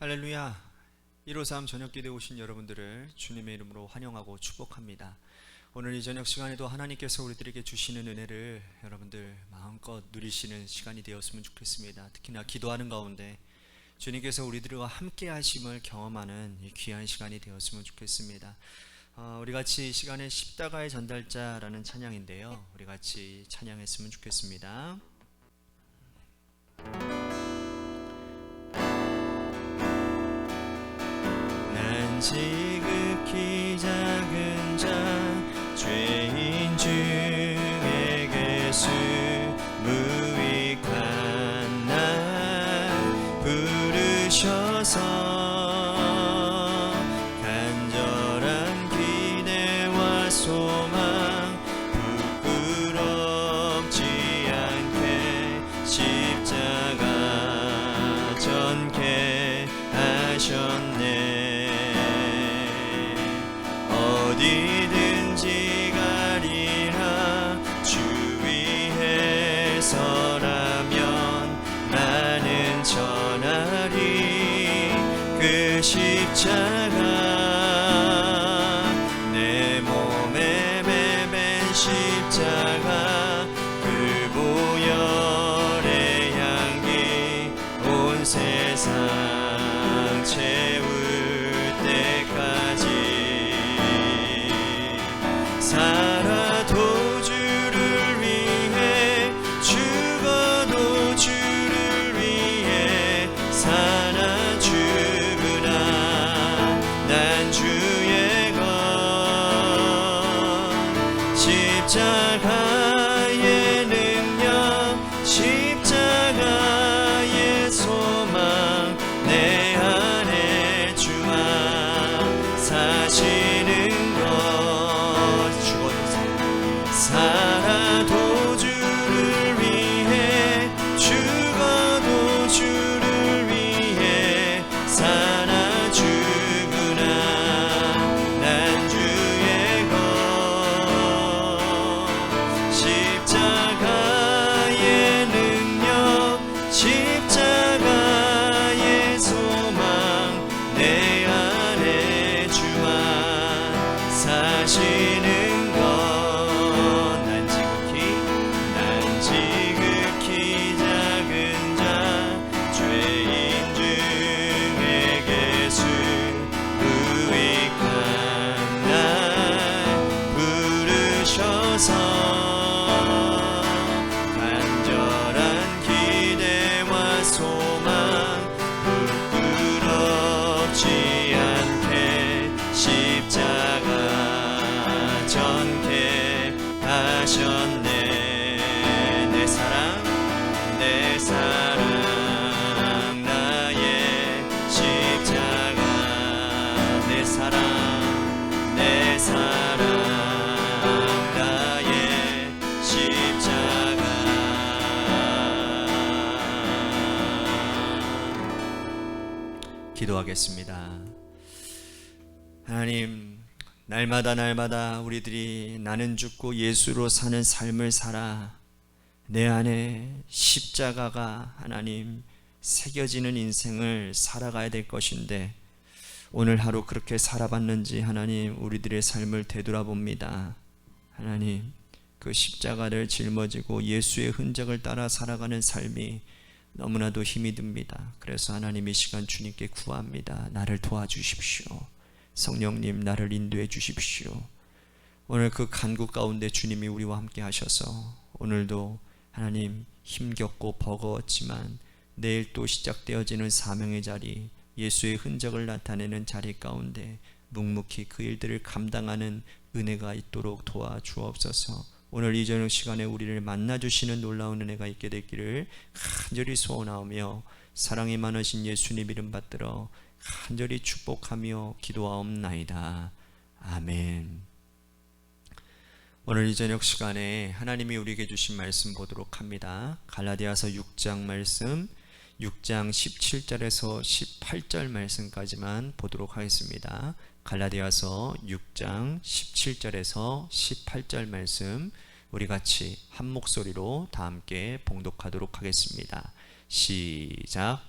할렐루야. 153 저녁기도에 오신 여러분들을 주님의 이름으로 환영하고 축복합니다. 오늘 이 저녁 시간에도 하나님께서 우리들에게 주시는 은혜를 여러분들 마음껏 누리시는 시간이 되었으면 좋겠습니다. 특히나 기도하는 가운데 주님께서 우리들과 함께 하심을 경험하는 이 귀한 시간이 되었으면 좋겠습니다. 우리 같이 이 시간에 십자가의 전달자라는 찬양인데요, 우리 같이 찬양했으면 좋겠습니다. 난 지극히 작은 자 죄인 중에 예수 무익한 날 부르셔서 간절한 기대와 소망 부끄럽지 않게 십자가 전케 하셨네. 어디든지 가리라 주 위에 서라면 나는 전하리. 그 십자가 내 몸에 매맨 십자가 그 보혈의 향기 온 세상 채울 때까지 살아도 주를 위해 죽어도 주를 위해 사나 죽으나 난 주의 것 십자가의 능력 십자가의 소망 내 안에 주와 사시는 살아도 주를 위해 죽어도 주를 위해 사나 죽으나 난 주의 것 십자가의 능력 십자가의 소망 내 안에 주와 사시는 간절한 기대와 소망 부끄럽지 않게 십자가 전케 하셨네. 내 사랑 나의 십자가 내 사랑 나의 십자가. 기도하겠습니다. 하나님, 날마다 우리들이 나는 죽고 예수로 사는 삶을 살아 내 안에 십자가가 하나님 새겨지는 인생을 살아가야 될 것인데 오늘 하루 그렇게 살아봤는지 하나님 우리들의 삶을 되돌아봅니다. 하나님, 그 십자가를 짊어지고 예수의 흔적을 따라 살아가는 삶이 너무나도 힘이 듭니다. 그래서 하나님 이 시간 주님께 구합니다. 나를 도와주십시오. 성령님, 나를 인도해 주십시오. 오늘 그 간구 가운데 주님이 우리와 함께 하셔서 오늘도 하나님 힘겹고 버거웠지만 내일 또 시작되어지는 사명의 자리, 예수의 흔적을 나타내는 자리 가운데 묵묵히 그 일들을 감당하는 은혜가 있도록 도와주옵소서. 오늘 이 저녁 시간에 우리를 만나주시는 놀라운 은혜가 있게 되기를 간절히 소원하오며 사랑이 많으신 예수님 이름 받들어 간절히 축복하며 기도하옵나이다. 아멘. 오늘 이 저녁 시간에 하나님이 우리에게 주신 말씀 보도록 합니다. 갈라디아서 6장 말씀 6장 17절에서 18절 말씀까지만 보도록 하겠습니다. 갈라디아서 6장 17절에서 18절 말씀 우리 같이 한 목소리로 다 함께 봉독하도록 하겠습니다. 시작.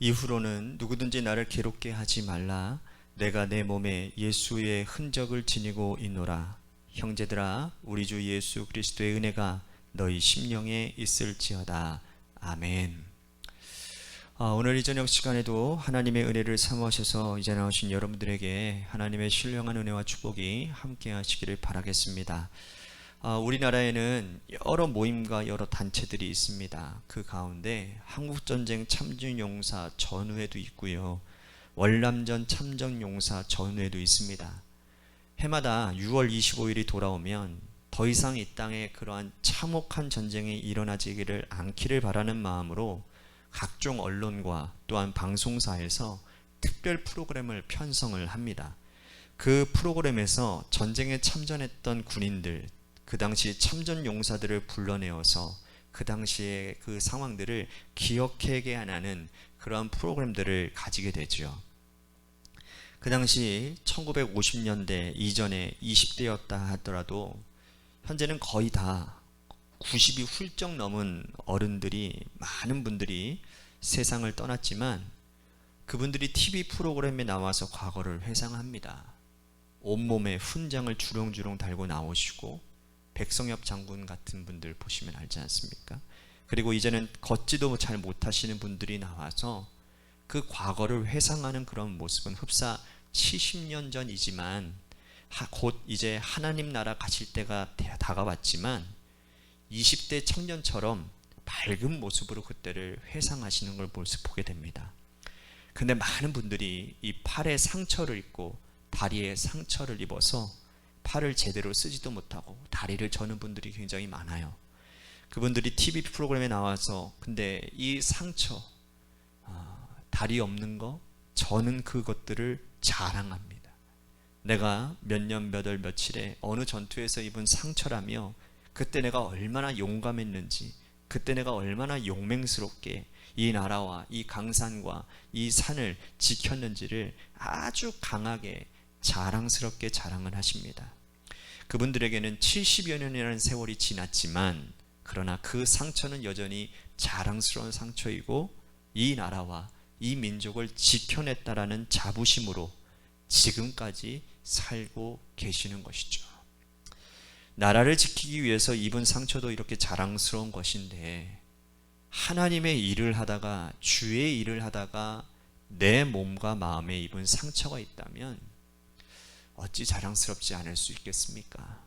이후로는 누구든지 나를 괴롭게 하지 말라. 내가 내 몸에 예수의 흔적을 지니고 있노라. 형제들아, 우리 주 예수 그리스도의 은혜가 너희 심령에 있을지어다. 아멘. 오늘 이 저녁 시간에도 하나님의 은혜를 사모하셔서 이제 나오신 여러분들에게 하나님의 신령한 은혜와 축복이 함께 하시기를 바라겠습니다. 우리나라에는 여러 모임과 여러 단체들이 있습니다. 그 가운데 한국전쟁 참전용사 전우회도 있고요, 월남전 참전용사 전우회도 있습니다. 해마다 6월 25일이 돌아오면 더 이상 이 땅에 그러한 참혹한 전쟁이 일어나지기를 않기를 바라는 마음으로 각종 언론과 또한 방송사에서 특별 프로그램을 편성을 합니다. 그 프로그램에서 전쟁에 참전했던 군인들, 그 당시 참전 용사들을 불러내어서 그 당시의 그 상황들을 기억하게 하는 그러한 프로그램들을 가지게 되죠. 그 당시 1950년대 이전에 20대였다 하더라도 현재는 거의 다 90이 훌쩍 넘은 어른들이, 많은 분들이 세상을 떠났지만 그분들이 TV 프로그램에 나와서 과거를 회상합니다. 온몸에 훈장을 주렁주렁 달고 나오시고, 백성엽 장군 같은 분들 보시면 알지 않습니까? 그리고 이제는 걷지도 잘 못하시는 분들이 나와서 그 과거를 회상하는 그런 모습은 흡사 70년 전이지만 곧 이제 하나님 나라 가실 때가 다가왔지만 20대 청년처럼 밝은 모습으로 그때를 회상하시는 걸 보게 됩니다. 근데 많은 분들이 이 팔에 상처를 입고 다리에 상처를 입어서 팔을 제대로 쓰지도 못하고 다리를 저는 분들이 굉장히 많아요. 그분들이 TV 프로그램에 나와서 근데 이 상처, 다리 없는 거, 저는 그것들을 자랑합니다. 내가 몇 년 몇 월 며칠에 어느 전투에서 입은 상처라며 그때 내가 얼마나 용감했는지, 그때 내가 얼마나 용맹스럽게 이 나라와 이 강산과 이 산을 지켰는지를 아주 강하게 자랑스럽게 자랑을 하십니다. 그분들에게는 70여 년이라는 세월이 지났지만 그러나 그 상처는 여전히 자랑스러운 상처이고 이 나라와 이 민족을 지켜냈다라는 자부심으로 지금까지 살고 계시는 것이죠. 나라를 지키기 위해서 입은 상처도 이렇게 자랑스러운 것인데, 하나님의 일을 하다가, 주의 일을 하다가 내 몸과 마음에 입은 상처가 있다면 어찌 자랑스럽지 않을 수 있겠습니까?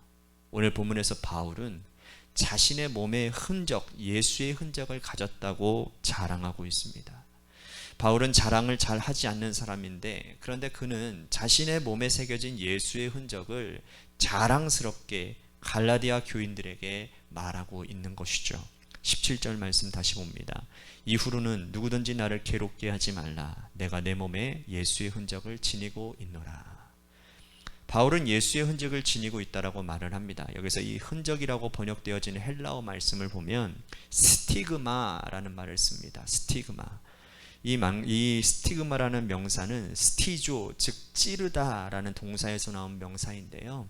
오늘 본문에서 바울은 자신의 몸의 흔적, 예수의 흔적을 가졌다고 자랑하고 있습니다. 바울은 자랑을 잘 하지 않는 사람인데, 그런데 그는 자신의 몸에 새겨진 예수의 흔적을 자랑스럽게 갈라디아 교인들에게 말하고 있는 것이죠. 17절 말씀 다시 봅니다. 이후로는 누구든지 나를 괴롭게 하지 말라. 내가 내 몸에 예수의 흔적을 지니고 있노라. 바울은 예수의 흔적을 지니고 있다라고 말을 합니다. 여기서 이 흔적이라고 번역되어지는 헬라어 말씀을 보면 스티그마라는 말을 씁니다. 스티그마. 이 스티그마라는 명사는 스티조, 즉 찌르다라는 동사에서 나온 명사인데요,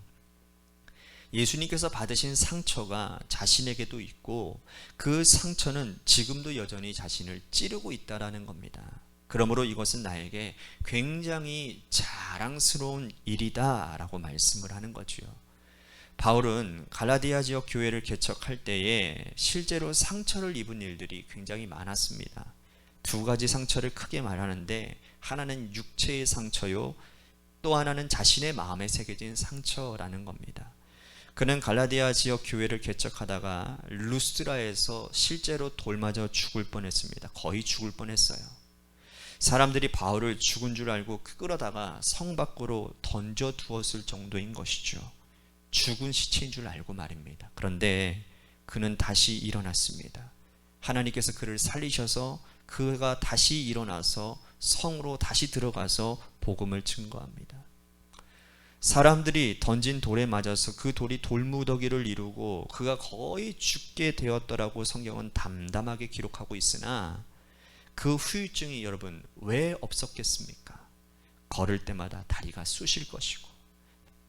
예수님께서 받으신 상처가 자신에게도 있고 그 상처는 지금도 여전히 자신을 찌르고 있다라는 겁니다. 그러므로 이것은 나에게 굉장히 자랑스러운 일이다 라고 말씀을 하는 거죠. 바울은 갈라디아 지역 교회를 개척할 때에 실제로 상처를 입은 일들이 굉장히 많았습니다. 두 가지 상처를 크게 말하는데, 하나는 육체의 상처요, 또 하나는 자신의 마음에 새겨진 상처라는 겁니다. 그는 갈라디아 지역 교회를 개척하다가 루스드라에서 실제로 돌 맞아 죽을 뻔했습니다. 거의 죽을 뻔했어요. 사람들이 바울을 죽은 줄 알고 끌어다가 성 밖으로 던져 두었을 정도인 것이죠. 죽은 시체인 줄 알고 말입니다. 그런데 그는 다시 일어났습니다. 하나님께서 그를 살리셔서 그가 다시 일어나서 성으로 다시 들어가서 복음을 증거합니다. 사람들이 던진 돌에 맞아서 그 돌이 돌무더기를 이루고 그가 거의 죽게 되었더라고 성경은 담담하게 기록하고 있으나, 그 후유증이 여러분 왜 없었겠습니까? 걸을 때마다 다리가 쑤실 것이고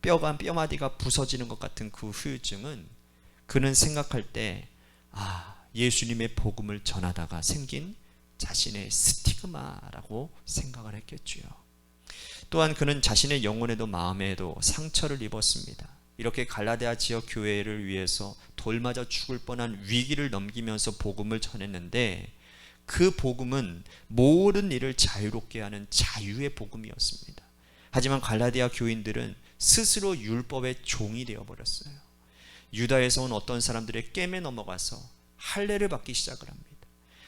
뼈마디가 부서지는 것 같은 그 후유증은 그는 생각할 때 예수님의 복음을 전하다가 생긴 자신의 스티그마라고 생각을 했겠지요. 또한 그는 자신의 영혼에도 마음에도 상처를 입었습니다. 이렇게 갈라디아 지역 교회를 위해서 돌맞아 죽을 뻔한 위기를 넘기면서 복음을 전했는데, 그 복음은 모든 일을 자유롭게 하는 자유의 복음이었습니다. 하지만 갈라디아 교인들은 스스로 율법의 종이 되어버렸어요. 유다에서 온 어떤 사람들의 깸에 넘어가서 할례를 받기 시작을 합니다.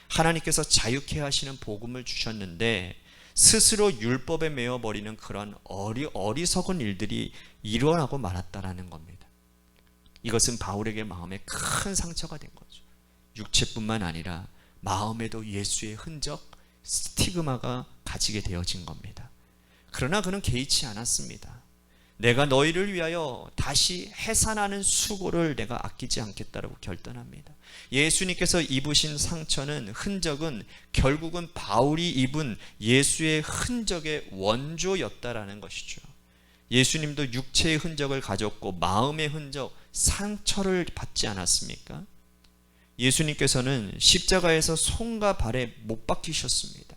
하나님께서 자유케 하시는 복음을 주셨는데 스스로 율법에 매어버리는 그런 어리석은 일들이 일어나고 말았다라는 겁니다. 이것은 바울에게 마음에 큰 상처가 된 거죠. 육체뿐만 아니라 마음에도 예수의 흔적, 스티그마가 가지게 되어진 겁니다. 그러나 그는 개의치 않았습니다. 내가 너희를 위하여 다시 해산하는 수고를 내가 아끼지 않겠다라고 결단합니다. 예수님께서 입으신 상처는, 흔적은 결국은 바울이 입은 예수의 흔적의 원조였다라는 것이죠. 예수님도 육체의 흔적을 가졌고 마음의 흔적, 상처를 받지 않았습니까? 예수님께서는 십자가에서 손과 발에 못 박히셨습니다.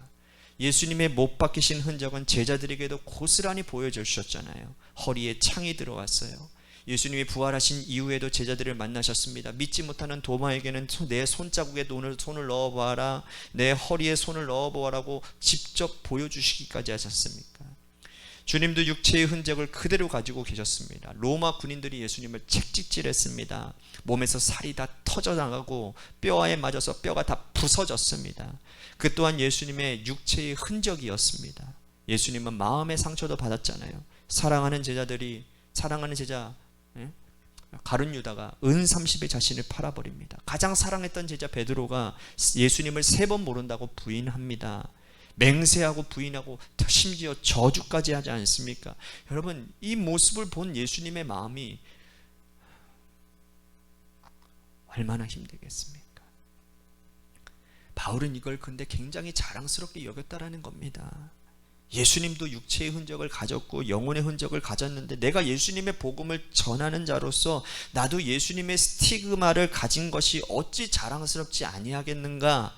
예수님의 못 박히신 흔적은 제자들에게도 고스란히 보여주셨잖아요. 허리에 창이 들어왔어요. 예수님이 부활하신 이후에도 제자들을 만나셨습니다. 믿지 못하는 도마에게는 내 손자국에 손을 넣어보아라, 내 허리에 손을 넣어보아라고 직접 보여주시기까지 하셨습니까? 주님도 육체의 흔적을 그대로 가지고 계셨습니다. 로마 군인들이 예수님을 채찍질했습니다. 몸에서 살이 다 터져나가고 뼈에 맞아서 뼈가 다 부서졌습니다. 그 또한 예수님의 육체의 흔적이었습니다. 예수님은 마음의 상처도 받았잖아요. 사랑하는 제자 가룟 유다가 은 30에 자신을 팔아버립니다. 가장 사랑했던 제자 베드로가 예수님을 3번 모른다고 부인합니다. 맹세하고 부인하고 심지어 저주까지 하지 않습니까? 여러분, 이 모습을 본 예수님의 마음이 얼마나 힘들겠습니까? 바울은 이걸 근데 굉장히 자랑스럽게 여겼다라는 겁니다. 예수님도 육체의 흔적을 가졌고 영혼의 흔적을 가졌는데, 내가 예수님의 복음을 전하는 자로서 나도 예수님의 스티그마를 가진 것이 어찌 자랑스럽지 아니하겠는가?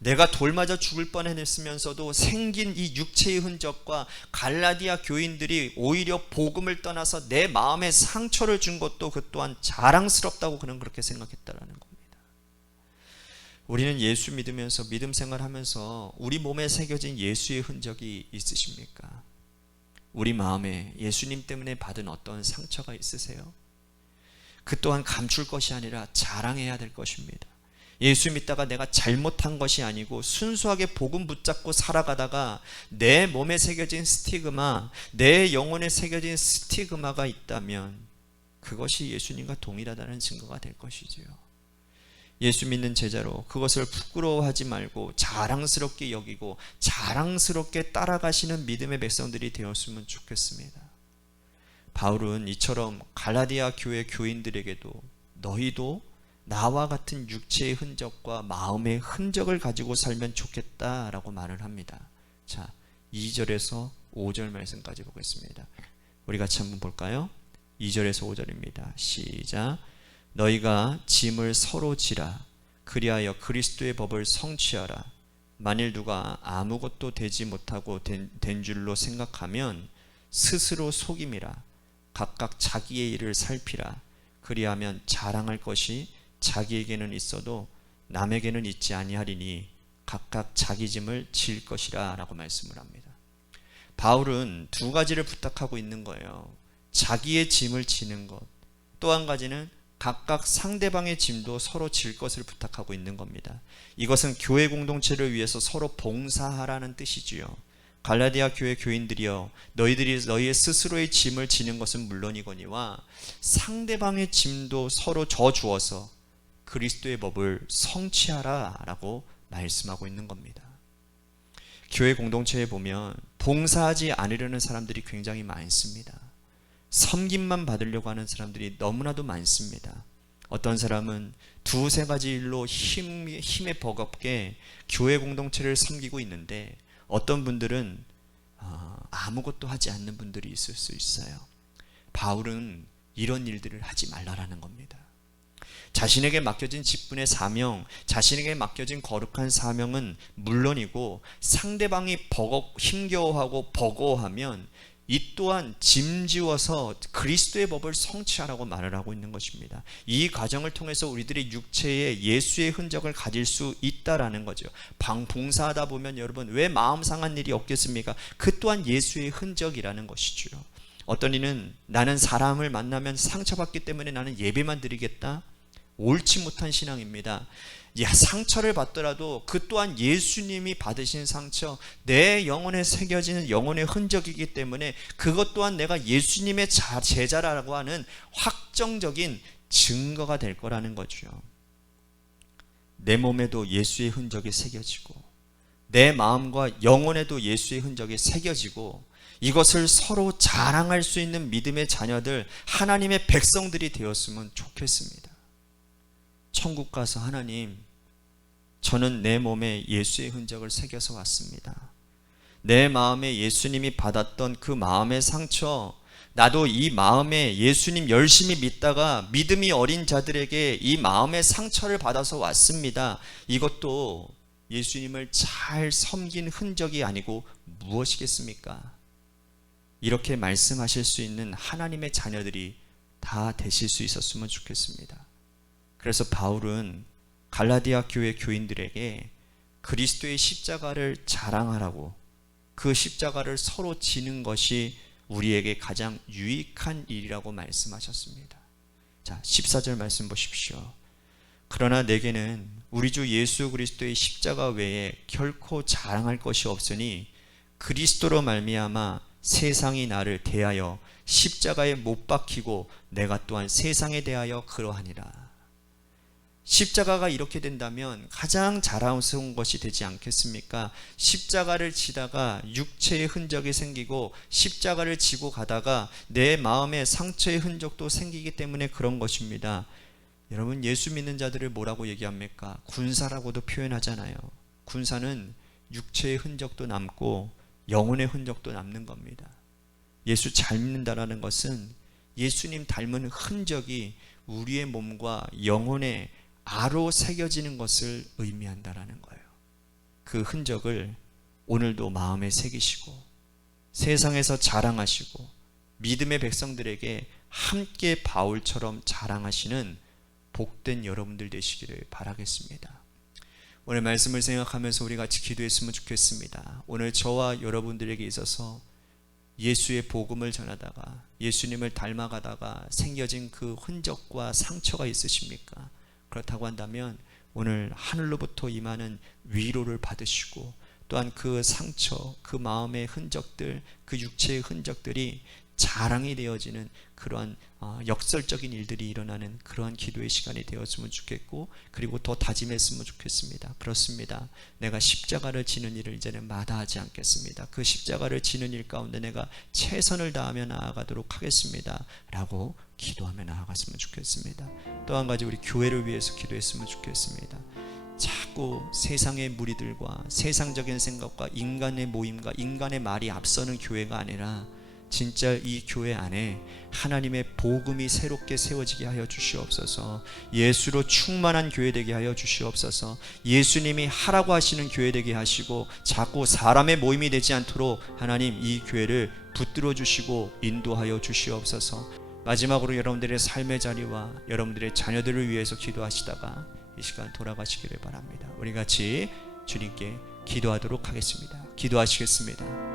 내가 돌맞아 죽을 뻔했으면서도 생긴 이 육체의 흔적과 갈라디아 교인들이 오히려 복음을 떠나서 내 마음에 상처를 준 것도 그 또한 자랑스럽다고 그는 그렇게 생각했다라는 겁니다. 우리는 예수 믿으면서 믿음 생활하면서 우리 몸에 새겨진 예수의 흔적이 있으십니까? 우리 마음에 예수님 때문에 받은 어떤 상처가 있으세요? 그 또한 감출 것이 아니라 자랑해야 될 것입니다. 예수 믿다가 내가 잘못한 것이 아니고 순수하게 복음 붙잡고 살아가다가 내 몸에 새겨진 스티그마, 내 영혼에 새겨진 스티그마가 있다면 그것이 예수님과 동일하다는 증거가 될 것이지요. 예수 믿는 제자로 그것을 부끄러워하지 말고 자랑스럽게 여기고 자랑스럽게 따라가시는 믿음의 백성들이 되었으면 좋겠습니다. 바울은 이처럼 갈라디아 교회 교인들에게도 너희도 나와 같은 육체의 흔적과 마음의 흔적을 가지고 살면 좋겠다라고 말을 합니다. 자, 2절에서 5절 말씀까지 보겠습니다. 우리 같이 한번 볼까요? 2절에서 5절입니다. 시작. 너희가 짐을 서로 지라. 그리하여 그리스도의 법을 성취하라. 만일 누가 아무것도 되지 못하고 된 줄로 생각하면 스스로 속임이라. 각각 자기의 일을 살피라. 그리하면 자랑할 것이 자기에게는 있어도 남에게는 있지 아니하리니 각각 자기 짐을 질 것이라 라고 말씀을 합니다. 바울은 두 가지를 부탁하고 있는 거예요. 자기의 짐을 지는 것, 또 한 가지는 각각 상대방의 짐도 서로 질 것을 부탁하고 있는 겁니다. 이것은 교회 공동체를 위해서 서로 봉사하라는 뜻이지요. 갈라디아 교회 교인들이여, 너희들이 너희의 스스로의 짐을 지는 것은 물론이거니와 상대방의 짐도 서로 져주어서 그리스도의 법을 성취하라 라고 말씀하고 있는 겁니다. 교회 공동체에 보면 봉사하지 않으려는 사람들이 굉장히 많습니다. 섬김만 받으려고 하는 사람들이 너무나도 많습니다. 어떤 사람은 두세 가지 일로 힘에 버겁게 교회 공동체를 섬기고 있는데, 어떤 분들은 아무것도 하지 않는 분들이 있을 수 있어요. 바울은 이런 일들을 하지 말라라는 겁니다. 자신에게 맡겨진 직분의 사명, 자신에게 맡겨진 거룩한 사명은 물론이고 상대방이 힘겨워하고 버거워하면 이 또한 짐지워서 그리스도의 법을 성취하라고 말을 하고 있는 것입니다. 이 과정을 통해서 우리들의 육체에 예수의 흔적을 가질 수 있다라는 거죠. 봉사하다 보면 여러분 왜 마음 상한 일이 없겠습니까? 그 또한 예수의 흔적이라는 것이죠. 어떤 이는 나는 사람을 만나면 상처받기 때문에 나는 예배만 드리겠다. 옳지 못한 신앙입니다. 상처를 받더라도 그 또한 예수님이 받으신 상처, 내 영혼에 새겨지는 영혼의 흔적이기 때문에 그것 또한 내가 예수님의 제자라고 하는 확정적인 증거가 될 거라는 거죠. 내 몸에도 예수의 흔적이 새겨지고 내 마음과 영혼에도 예수의 흔적이 새겨지고 이것을 서로 자랑할 수 있는 믿음의 자녀들, 하나님의 백성들이 되었으면 좋겠습니다. 천국 가서 하나님, 저는 내 몸에 예수의 흔적을 새겨서 왔습니다. 내 마음에 예수님이 받았던 그 마음의 상처, 나도 이 마음에 예수님 열심히 믿다가 믿음이 어린 자들에게 이 마음의 상처를 받아서 왔습니다. 이것도 예수님을 잘 섬긴 흔적이 아니고 무엇이겠습니까? 이렇게 말씀하실 수 있는 하나님의 자녀들이 다 되실 수 있었으면 좋겠습니다. 그래서 바울은 갈라디아 교회 교인들에게 그리스도의 십자가를 자랑하라고, 그 십자가를 서로 지는 것이 우리에게 가장 유익한 일이라고 말씀하셨습니다. 자, 14절 말씀 보십시오. 그러나 내게는 우리 주 예수 그리스도의 십자가 외에 결코 자랑할 것이 없으니 그리스도로 말미암아 세상이 나를 대하여 십자가에 못 박히고 내가 또한 세상에 대하여 그러하니라. 십자가가 이렇게 된다면 가장 자랑스러운 것이 되지 않겠습니까? 십자가를 지다가 육체의 흔적이 생기고 십자가를 지고 가다가 내 마음에 상처의 흔적도 생기기 때문에 그런 것입니다. 여러분, 예수 믿는 자들을 뭐라고 얘기합니까? 군사라고도 표현하잖아요. 군사는 육체의 흔적도 남고 영혼의 흔적도 남는 겁니다. 예수 잘 믿는다라는 것은 예수님 닮은 흔적이 우리의 몸과 영혼에 아로 새겨지는 것을 의미한다라는 거예요. 그 흔적을 오늘도 마음에 새기시고 세상에서 자랑하시고 믿음의 백성들에게 함께 바울처럼 자랑하시는 복된 여러분들 되시기를 바라겠습니다. 오늘 말씀을 생각하면서 우리 같이 기도했으면 좋겠습니다. 오늘 저와 여러분들에게 있어서 예수의 복음을 전하다가 예수님을 닮아가다가 생겨진 그 흔적과 상처가 있으십니까? 그렇다고 한다면 오늘 하늘로부터 임하는 위로를 받으시고 또한 그 상처, 그 마음의 흔적들, 그 육체의 흔적들이 자랑이 되어지는 그러한 역설적인 일들이 일어나는 그러한 기도의 시간이 되었으면 좋겠고, 그리고 더 다짐했으면 좋겠습니다. 그렇습니다. 내가 십자가를 지는 일을 이제는 마다하지 않겠습니다. 그 십자가를 지는 일 가운데 내가 최선을 다하며 나아가도록 하겠습니다 라고 기도하며 나아갔으면 좋겠습니다. 또 한 가지, 우리 교회를 위해서 기도했으면 좋겠습니다. 자꾸 세상의 무리들과 세상적인 생각과 인간의 모임과 인간의 말이 앞서는 교회가 아니라 진짜 이 교회 안에 하나님의 복음이 새롭게 세워지게 하여 주시옵소서. 예수로 충만한 교회 되게 하여 주시옵소서. 예수님이 하라고 하시는 교회 되게 하시고 자꾸 사람의 모임이 되지 않도록 하나님 이 교회를 붙들어 주시고 인도하여 주시옵소서. 마지막으로 여러분들의 삶의 자리와 여러분들의 자녀들을 위해서 기도하시다가 이 시간 돌아가시기를 바랍니다. 우리 같이 주님께 기도하도록 하겠습니다. 기도하시겠습니다.